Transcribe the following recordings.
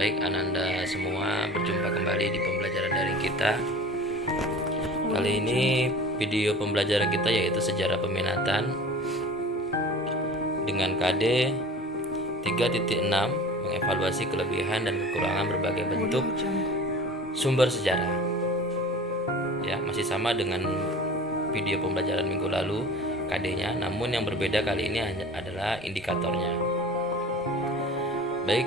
Baik, Ananda semua, berjumpa kembali di pembelajaran daring kita. Kali ini video pembelajaran kita yaitu sejarah peminatan dengan KD 3.6, mengevaluasi kelebihan dan kekurangan berbagai bentuk sumber sejarah. Ya, masih sama dengan video pembelajaran minggu lalu KD-nya, namun yang berbeda kali ini adalah indikatornya. Baik,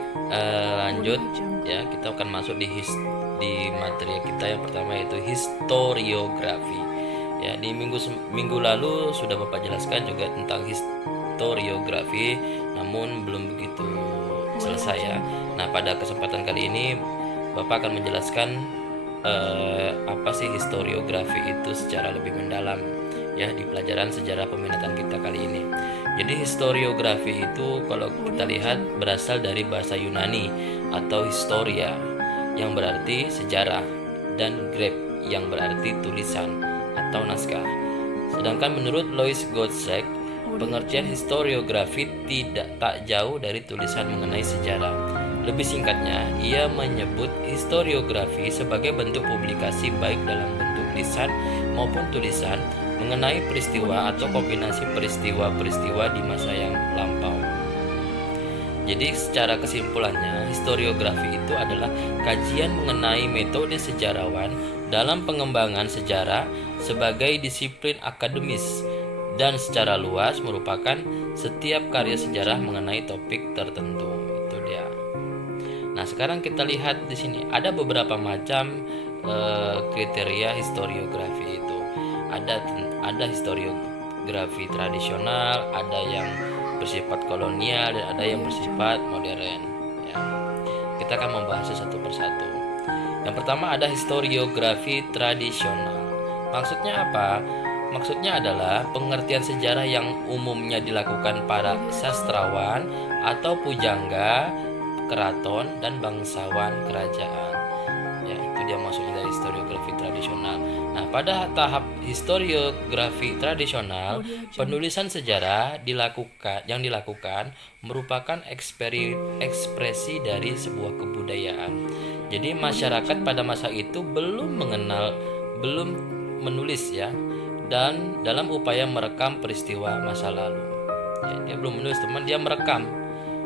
lanjut ya, kita akan masuk di materi kita yang pertama yaitu historiografi. Ya, di minggu lalu sudah Bapak jelaskan juga tentang historiografi, namun belum begitu selesai ya. Nah, pada kesempatan kali ini Bapak akan menjelaskan apa sih historiografi itu secara lebih mendalam ya di pelajaran sejarah peminatan kita kali ini. Jadi historiografi itu kalau kita lihat berasal dari bahasa Yunani atau historia yang berarti sejarah dan graph yang berarti tulisan atau naskah. Sedangkan menurut Louis Gottschalk, pengertian historiografi tak jauh dari tulisan mengenai sejarah. Lebih singkatnya, ia menyebut historiografi sebagai bentuk publikasi baik dalam bentuk lisan maupun tulisan mengenai peristiwa atau kombinasi peristiwa-peristiwa di masa yang lampau. Jadi secara kesimpulannya, historiografi itu adalah kajian mengenai metode sejarawan dalam pengembangan sejarah sebagai disiplin akademis dan secara luas merupakan setiap karya sejarah mengenai topik tertentu. Itu dia. Nah, sekarang kita lihat di sini ada beberapa macam kriteria historiografi itu. Ada historiografi tradisional, ada yang bersifat kolonial, dan ada yang bersifat modern. Ya. Kita akan membahasnya satu persatu. Yang pertama ada historiografi tradisional. Maksudnya apa? Maksudnya adalah pengertian sejarah yang umumnya dilakukan para sastrawan atau pujangga keraton dan bangsawan kerajaan. Ya, itu dia maksudnya dari historiografi tradisional. Nah, pada tahap historiografi tradisional, penulisan sejarah yang dilakukan merupakan ekspresi dari sebuah kebudayaan. Jadi masyarakat pada masa itu belum menulis ya, dan dalam upaya merekam peristiwa masa lalu. Ya, dia belum menulis, teman, dia merekam.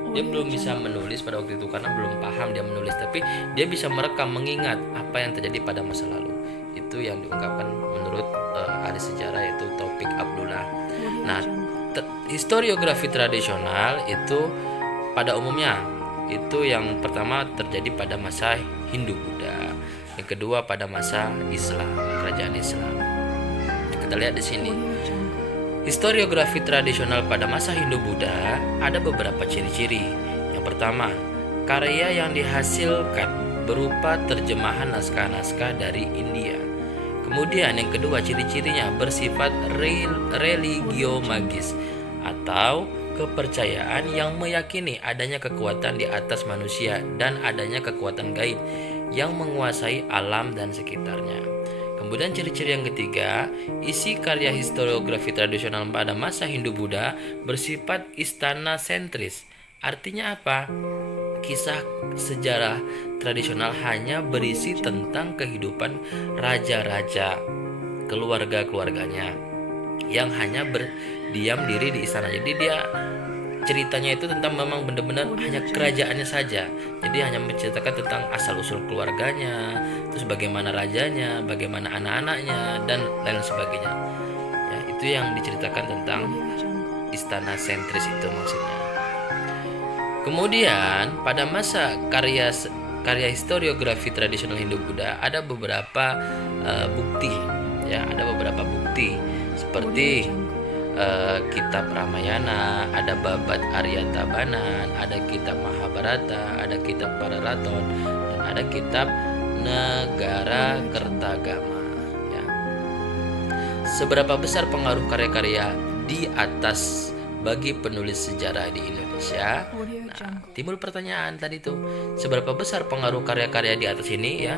Dia belum bisa menulis pada waktu itu karena belum paham dia menulis, tapi dia bisa merekam, mengingat apa yang terjadi pada masa lalu. Itu yang diungkapkan menurut ahli sejarah yaitu Taufik Abdullah. Nah, historiografi tradisional itu pada umumnya itu yang pertama terjadi pada masa Hindu-Buddha, yang kedua pada masa Islam, kerajaan Islam. Kita lihat di sini. Historiografi tradisional pada masa Hindu-Buddha ada beberapa ciri-ciri. Yang pertama, karya yang dihasilkan berupa terjemahan naskah-naskah dari India. Kemudian yang kedua, ciri-cirinya bersifat religio magis atau kepercayaan yang meyakini adanya kekuatan di atas manusia dan adanya kekuatan gaib yang menguasai alam dan sekitarnya. Kemudian ciri-ciri yang ketiga, isi karya historiografi tradisional pada masa Hindu-Buddha bersifat istana sentris. Artinya apa? Kisah sejarah tradisional hanya berisi tentang kehidupan raja-raja, keluarga-keluarganya yang hanya berdiam diri di istana. Jadi dia ceritanya itu tentang memang benar-benar hanya kerajaannya saja. Jadi hanya menceritakan tentang asal-usul keluarganya, terus bagaimana rajanya, bagaimana anak-anaknya, dan lain sebagainya. Ya, itu yang diceritakan tentang istana sentris itu maksudnya. Kemudian pada masa karya historiografi tradisional Hindu-Buddha ada beberapa bukti. Ya, ada beberapa bukti seperti kitab Ramayana, ada Babat Aryatabanan, ada kitab Mahabharata, ada kitab Pararaton, dan ada kitab Negara Kertagama. Ya. Seberapa besar pengaruh karya-karya di atas bagi penulis sejarah di Indonesia? Nah, timbul pertanyaan tadi tuh, seberapa besar pengaruh karya-karya di atas ini ya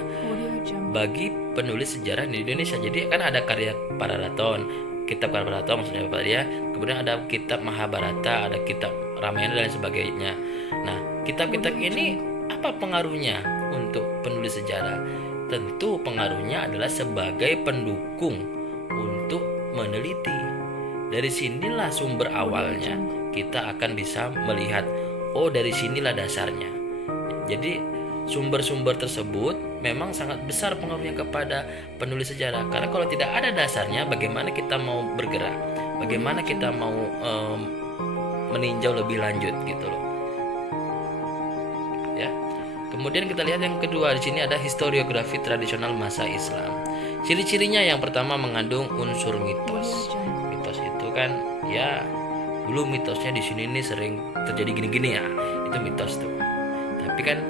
bagi penulis sejarah di Indonesia? Jadi kan ada karya Pararaton, kitab Pararaton maksudnya Bapak ya. Kemudian ada kitab Mahabharata, ada kitab Ramayana dan sebagainya. Nah, kitab-kitab ini apa pengaruhnya untuk penulis sejarah? Tentu pengaruhnya adalah sebagai pendukung untuk meneliti. Dari sinilah sumber awalnya. Kita akan bisa melihat, oh dari sinilah dasarnya. Jadi sumber-sumber tersebut memang sangat besar pengaruhnya kepada penulis sejarah. Karena kalau tidak ada dasarnya, bagaimana kita mau bergerak? Bagaimana kita mau meninjau lebih lanjut gitu loh. Ya. Kemudian kita lihat yang kedua, di sini ada historiografi tradisional masa Islam. Ciri-cirinya yang pertama mengandung unsur mitos. Mitos itu kan ya dulu mitosnya di sini nih sering terjadi gini-gini ya, itu mitos tuh. Tapi kan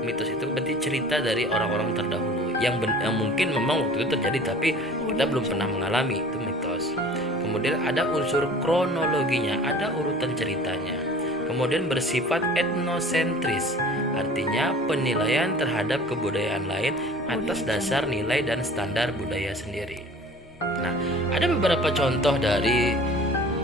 mitos itu berarti cerita dari orang-orang terdahulu yang mungkin memang waktu itu terjadi tapi kita belum pernah mengalami, itu mitos. Kemudian ada unsur kronologinya, ada urutan ceritanya. Kemudian bersifat etnosentris, artinya penilaian terhadap kebudayaan lain atas dasar nilai dan standar budaya sendiri. Nah, ada beberapa contoh dari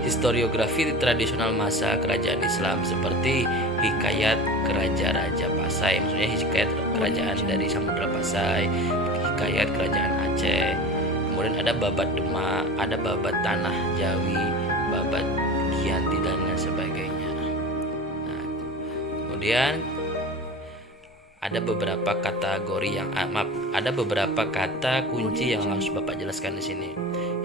historiografi tradisional masa kerajaan Islam seperti Hikayat Raja-Raja Pasai, maksudnya hikayat kerajaan dari Samudra Pasai, Hikayat Kerajaan Aceh. Kemudian ada Babat Demak, ada Babat Tanah Jawi, Babat Giyanti dan lain sebagainya. Nah, kemudian ada beberapa kategori yang ada beberapa kata kunci yang harus Bapak jelaskan di sini.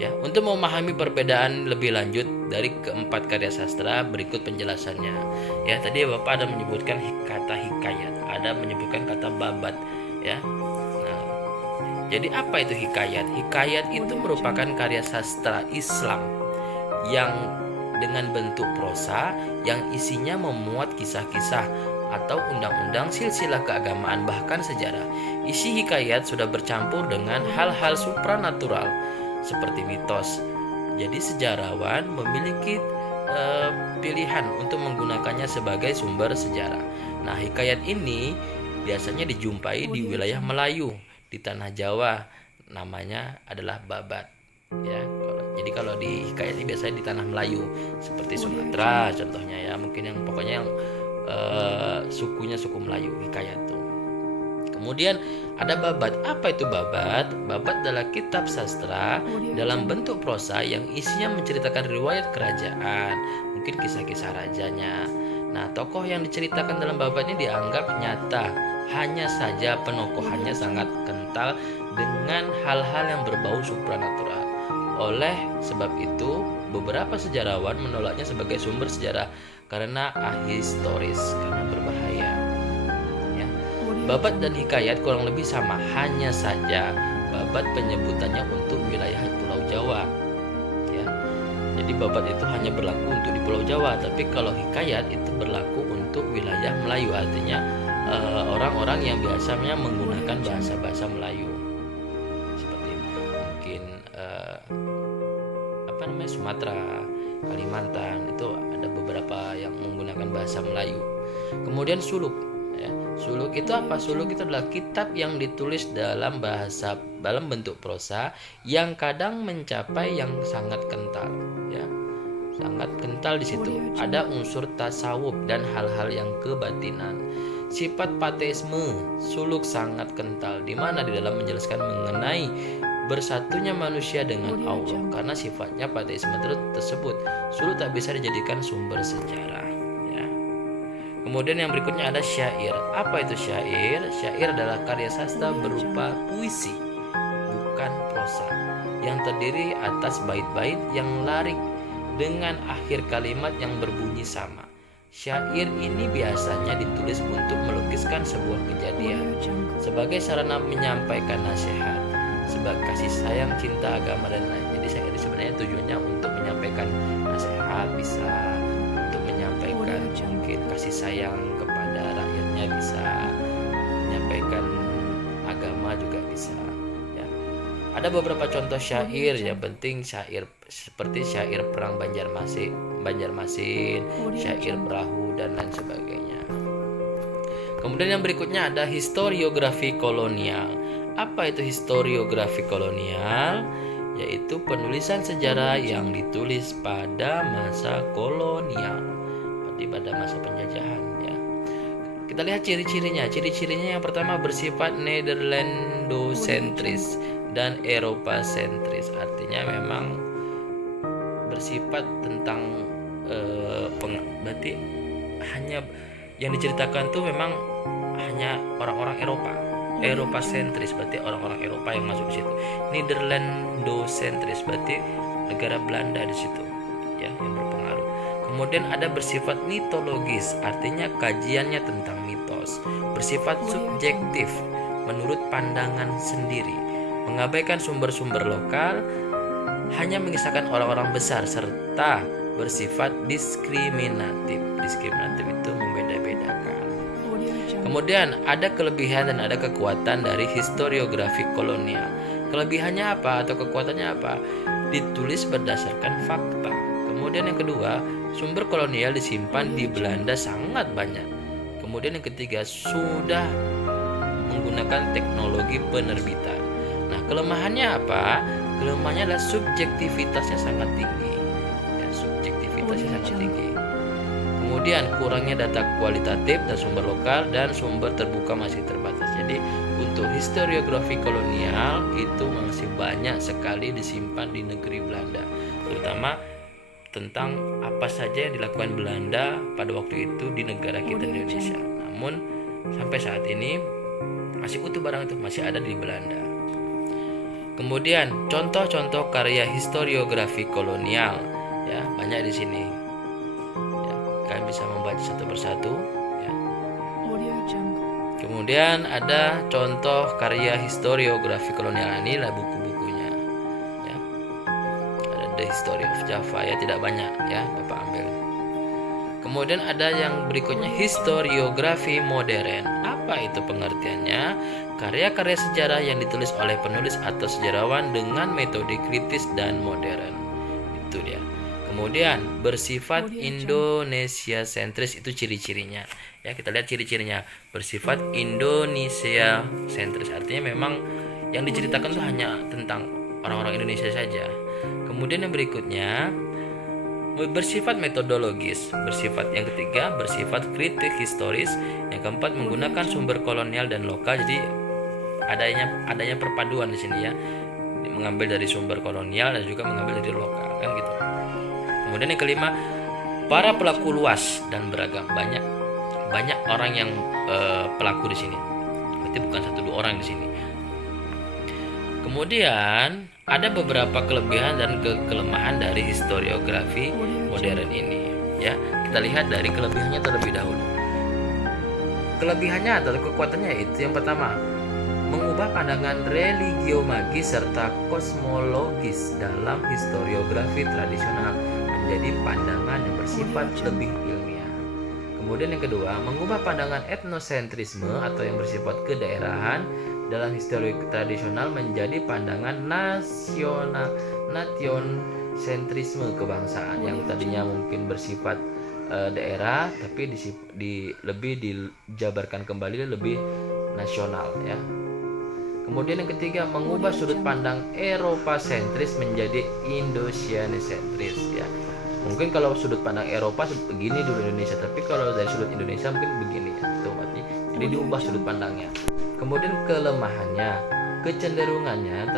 Ya, untuk memahami perbedaan lebih lanjut dari keempat karya sastra berikut penjelasannya. Ya, tadi Bapak ada menyebutkan kata hikayat, ada menyebutkan kata babat, ya. Nah, jadi apa itu hikayat? Hikayat itu merupakan karya sastra Islam yang dengan bentuk prosa yang isinya memuat kisah-kisah atau undang-undang silsilah keagamaan bahkan sejarah. Isi hikayat sudah bercampur dengan hal-hal supranatural seperti mitos. Jadi sejarawan memiliki pilihan untuk menggunakannya sebagai sumber sejarah. Nah, hikayat ini biasanya dijumpai di wilayah Melayu, di tanah Jawa namanya adalah babat. Ya, jadi kalau di hikayat ini biasanya di tanah Melayu seperti Sumatera contohnya ya, mungkin yang pokoknya yang sukunya suku Melayu hikayat tuh. Kemudian ada babat. Apa itu babat? Babat adalah kitab sastra dalam bentuk prosa yang isinya menceritakan riwayat kerajaan, mungkin kisah-kisah rajanya. Nah, tokoh yang diceritakan dalam babat ini dianggap nyata, hanya saja penokohannya sangat kental dengan hal-hal yang berbau supranatural. Oleh sebab itu, beberapa sejarawan menolaknya sebagai sumber sejarah karena ahistoris, karena berbahaya. Ya. Babat dan hikayat kurang lebih sama, hanya saja babat penyebutannya untuk wilayah Pulau Jawa. Ya. Jadi babat itu hanya berlaku untuk di Pulau Jawa, tapi kalau hikayat itu berlaku untuk wilayah Melayu, artinya orang-orang yang biasanya menggunakan bahasa-bahasa Melayu, seperti mungkin Sumatera, Kalimantan, itu ada beberapa yang menggunakan bahasa Melayu. Kemudian suluk. Ya. Suluk itu apa? Suluk itu adalah kitab yang ditulis dalam bentuk prosa yang kadang mencapai yang sangat kental. Ya. Sangat kental di situ. Ada unsur tasawuf dan hal-hal yang kebatinan. Sifat pateisme, suluk sangat kental, di mana di dalam menjelaskan mengenai bersatunya manusia dengan Allah. Karena sifatnya pateisme tersebut, suluk tak bisa dijadikan sumber sejarah. Ya. Kemudian yang berikutnya ada syair. Apa itu syair? Syair adalah karya sastra berupa puisi, bukan prosa, yang terdiri atas bait-bait yang larik dengan akhir kalimat yang berbunyi sama. Syair ini biasanya ditulis untuk melukiskan sebuah kejadian sebagai sarana menyampaikan nasihat, sebagai kasih sayang, cinta, agama, dan lain. Jadi syair sebenarnya tujuannya untuk menyampaikan nasihat, bisa untuk menyampaikan mungkin kasih sayang kepada rakyatnya, bisa menyampaikan agama juga bisa. Ya. Ada beberapa contoh syair yang penting, syair seperti syair perang Banjarmasin, syair perahu dan lain sebagainya. Kemudian yang berikutnya ada historiografi kolonial. Apa itu historiografi kolonial? Yaitu penulisan sejarah yang ditulis pada masa kolonial, pada masa penjajahan. Ya. Kita lihat ciri-cirinya. Ciri-cirinya yang pertama bersifat Nederlandosentris dan Eropa-sentris. Artinya memang bersifat tentang berarti hanya yang diceritakan tuh memang hanya orang-orang Eropa sentris, berarti orang-orang Eropa yang masuk di situ. Nederlandosentris berarti negara Belanda di situ, ya, yang berpengaruh. Kemudian ada bersifat mitologis, artinya kajiannya tentang mitos. Bersifat subjektif, menurut pandangan sendiri, mengabaikan sumber-sumber lokal, hanya mengisahkan orang-orang besar, serta bersifat diskriminatif. Diskriminatif itu membeda-bedakan. Kemudian ada kelebihan dan ada kekuatan dari historiografi kolonial. Kelebihannya apa atau kekuatannya apa? Ditulis berdasarkan fakta. Kemudian yang kedua, sumber kolonial disimpan di Belanda sangat banyak. Kemudian yang ketiga, sudah menggunakan teknologi penerbitan. Nah, kelemahannya apa? Kelemahannya adalah subjektivitasnya sangat tinggi. Ya, subjektivitasnya sangat tinggi. Kemudian kurangnya data kualitatif dan sumber lokal, dan sumber terbuka masih terbatas. Jadi untuk historiografi kolonial itu masih banyak sekali disimpan di negeri Belanda, terutama tentang apa saja yang dilakukan Belanda pada waktu itu di negara kita Indonesia. Namun sampai saat ini masih utuh barang itu, masih ada di Belanda. Kemudian contoh-contoh karya historiografi kolonial, ya, banyak di sini. Ya, kalian bisa membaca satu persatu, ya. Kemudian ada contoh karya historiografi kolonial, ini lah buku-bukunya, ya. Ada The History of Java, ya, tidak banyak, ya, Bapak ambil. Kemudian ada yang berikutnya historiografi modern. Apa itu pengertiannya? Karya-karya sejarah yang ditulis oleh penulis atau sejarawan dengan metode kritis dan modern. Itu dia. Kemudian bersifat Indonesia sentris, itu ciri-cirinya. Ya, kita lihat ciri-cirinya. Bersifat Indonesia sentris artinya memang yang diceritakan itu hanya tentang orang-orang Indonesia saja. Kemudian yang berikutnya bersifat metodologis. Bersifat yang ketiga bersifat kritik historis. Yang keempat menggunakan sumber kolonial dan lokal. Jadi adanya perpaduan di sini, ya, mengambil dari sumber kolonial dan juga mengambil dari lokal, kan gitu. Kemudian yang kelima, para pelaku luas dan beragam. Banyak orang yang pelaku di sini. Berarti bukan 1-2 orang di sini. Kemudian ada beberapa kelebihan dan kelemahan dari historiografi modern ini, ya. Kita lihat dari kelebihannya terlebih dahulu. Kelebihannya atau kekuatannya itu yang pertama, mengubah pandangan religio-magis serta kosmologis dalam historiografi tradisional menjadi pandangan yang bersifat lebih ilmiah. Kemudian yang kedua, mengubah pandangan etnosentrisme atau yang bersifat kedaerahan dalam histori tradisional menjadi pandangan nasionalisentrisme kebangsaan yang tadinya mungkin bersifat daerah, tapi lebih dijabarkan kembali lebih nasional, ya. Kemudian yang ketiga, mengubah sudut pandang Eropa sentris menjadi Indosianisentris, ya. Mungkin kalau sudut pandang Eropa begini dulu Indonesia, tapi kalau dari sudut Indonesia mungkin begini, ya. Itu berarti jadi diubah sudut pandangnya. Kemudian kelemahannya, kecenderungannya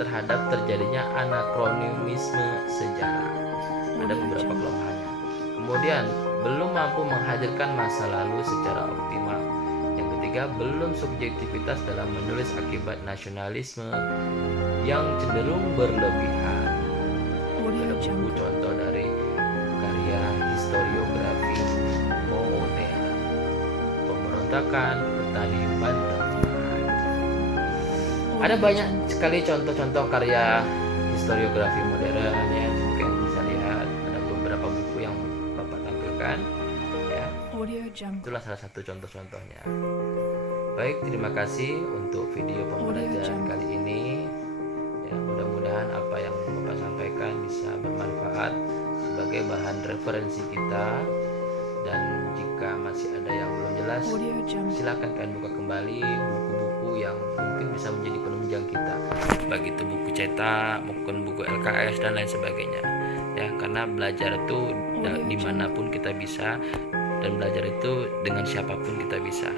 terhadap terjadinya anakronisme sejarah. Ada beberapa kelemahannya. Kemudian belum mampu menghadirkan masa lalu secara optimal. Yang ketiga, belum subjektivitas dalam menulis akibat nasionalisme yang cenderung berlebihan. Ada buku contoh dari karya historiografi modern. Pemberontakan petani Banten. Ada banyak sekali contoh-contoh karya historiografi modern, ya. Mungkin bisa lihat ada beberapa buku yang Bapak tampilkan, ya. Itulah salah satu contoh-contohnya. Baik, terima kasih untuk video pembelajaran kali ini. Ya, mudah-mudahan apa yang Bapak sampaikan bisa bermanfaat sebagai bahan referensi kita. Dan jika masih ada yang belum jelas, silakan kalian buka kembali buku-buku yang mungkin bisa menjadi penunjang kita, baik itu buku cetak maupun buku LKS dan lain sebagainya, ya. Karena belajar itu dimanapun kita bisa, dan belajar itu dengan siapapun kita bisa.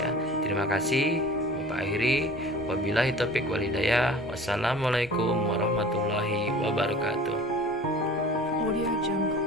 Ya, terima kasih. Bapak akhiri, wabillahi taufiq wal hidayah. Wassalamualaikum warahmatullahi wabarakatuh. Audio Jungle.